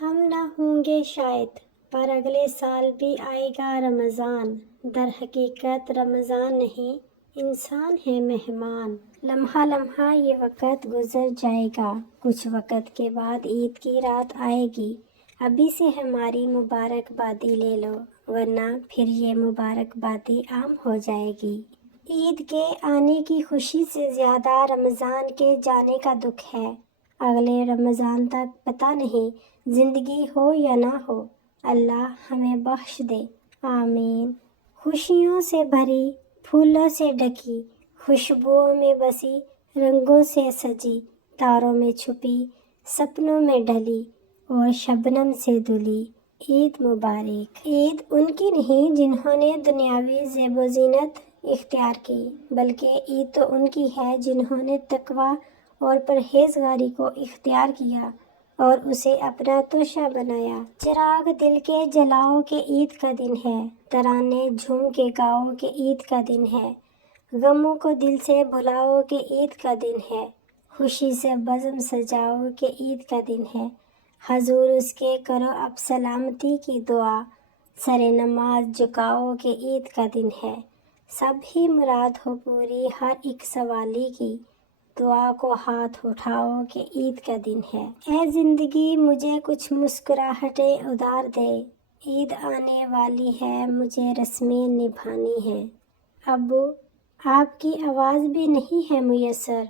ہم نہ ہوں گے شاید پر اگلے سال بھی آئے گا رمضان، در حقیقت رمضان نہیں انسان ہے مہمان۔ لمحہ لمحہ یہ وقت گزر جائے گا، کچھ وقت کے بعد عید کی رات آئے گی، ابھی سے ہماری مبارکبادی لے لو ورنہ پھر یہ مبارکبادی عام ہو جائے گی۔ عید کے آنے کی خوشی سے زیادہ رمضان کے جانے کا دکھ ہے۔ اگلے رمضان تک پتہ نہیں زندگی ہو یا نہ ہو، اللہ ہمیں بخش دے، آمین۔ خوشیوں سے بھری، پھولوں سے ڈھکی، خوشبوؤں میں بسی، رنگوں سے سجی، تاروں میں چھپی، سپنوں میں ڈھلی اور شبنم سے دھلی، عید مبارک۔ عید ان کی نہیں جنہوں نے دنیاوی زیب و زینت اختیار کی، بلکہ عید تو ان کی ہے جنہوں نے تقویٰ اور پرہیزگاری کو اختیار کیا اور اسے اپنا توشہ بنایا۔ چراغ دل کے جلاؤ کہ عید کا دن ہے، ترانے جھوم کے گاؤ کہ عید کا دن ہے، غموں کو دل سے بھلاؤ کہ عید کا دن ہے، خوشی سے بزم سجاؤ کہ عید کا دن ہے، حضور اس کے کرو اب سلامتی کی دعا، سر نماز جھکاؤ کہ عید کا دن ہے، سب ہی مراد ہو پوری ہر ایک سوالی کی، دعا کو ہاتھ اٹھاؤ کہ عید کا دن ہے۔ اے زندگی مجھے کچھ مسکراہٹیں ادھار دے، عید آنے والی ہے مجھے رسمیں نبھانی ہیں۔ ابو آپ کی آواز بھی نہیں ہے میسر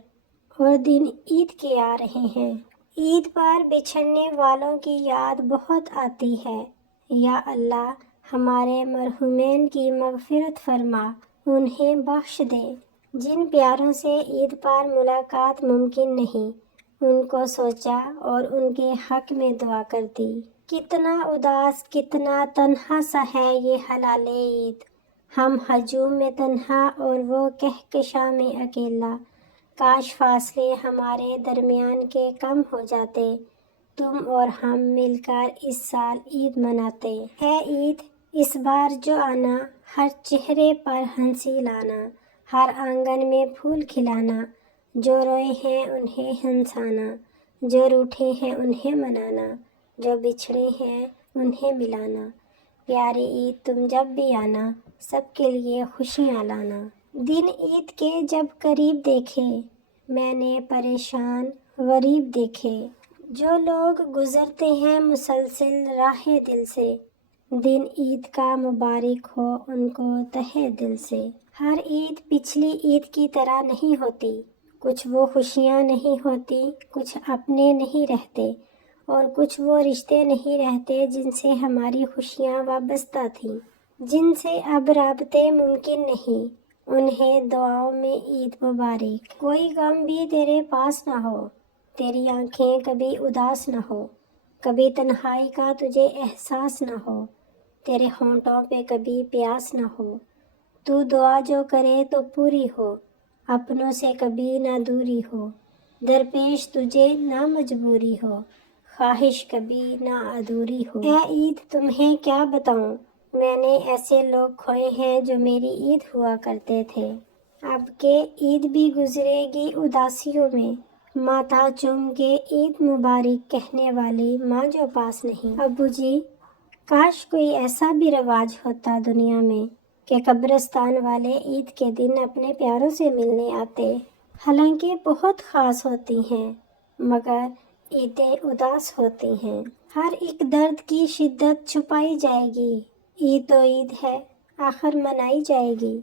اور دن عید کے آ رہے ہیں۔ عید پر بچھڑنے والوں کی یاد بہت آتی ہے، یا اللہ ہمارے مرحومین کی مغفرت فرما، انہیں بخش دے۔ جن پیاروں سے عید پر ملاقات ممکن نہیں، ان کو سوچا اور ان کے حق میں دعا کر دی۔ کتنا اداس کتنا تنہا سا ہے یہ ہلال عید، ہم ہجوم میں تنہا اور وہ کہکشاں میں اکیلا، کاش فاصلے ہمارے درمیان کے کم ہو جاتے، تم اور ہم مل کر اس سال عید مناتے۔ اے عید اس بار جو آنا، ہر چہرے پر ہنسی لانا، ہر آنگن میں پھول کھلانا، جو روئے ہیں انہیں ہنسانا، جو روٹھے ہیں انہیں منانا، جو بچھڑے ہیں انہیں ملانا، پیاری عید تم جب بھی آنا، سب کے لیے خوشیاں لانا۔ دن عید کے جب قریب دیکھے، میں نے پریشان غریب دیکھے، جو لوگ گزرتے ہیں مسلسل راہ دل سے، دن عید کا مبارک ہو ان کو تہہ دل سے۔ ہر عید پچھلی عید کی طرح نہیں ہوتی، کچھ وہ خوشیاں نہیں ہوتی، کچھ اپنے نہیں رہتے اور کچھ وہ رشتے نہیں رہتے جن سے ہماری خوشیاں وابستہ تھیں، جن سے اب رابطے ممکن نہیں، انہیں دعاؤں میں عید مبارک۔ کوئی غم بھی تیرے پاس نہ ہو، تیری آنکھیں کبھی اداس نہ ہو، کبھی تنہائی کا تجھے احساس نہ ہو، تیرے ہونٹوں پہ کبھی پیاس نہ ہو، تو دعا جو کرے تو پوری ہو، اپنوں سے کبھی نہ دوری ہو، درپیش تجھے نہ مجبوری ہو، خواہش کبھی نہ ادھوری ہو۔ اے عید تمہیں کیا بتاؤں، میں نے ایسے لوگ کھوئے ہیں جو میری عید ہوا کرتے تھے، اب کہ عید بھی گزرے گی اداسیوں میں، ماتھا چوم کے عید مبارک کہنے والی ماں جو پاس نہیں۔ ابو جی کاش کوئی ایسا بھی رواج ہوتا دنیا میں کہ قبرستان والے عید کے دن اپنے پیاروں سے ملنے آتے، حالانکہ بہت خاص ہوتی ہیں مگر عیدیں اداس ہوتی ہیں۔ ہر ایک درد کی شدت چھپائی جائے گی، عید تو عید ہے آخر منائی جائے گی۔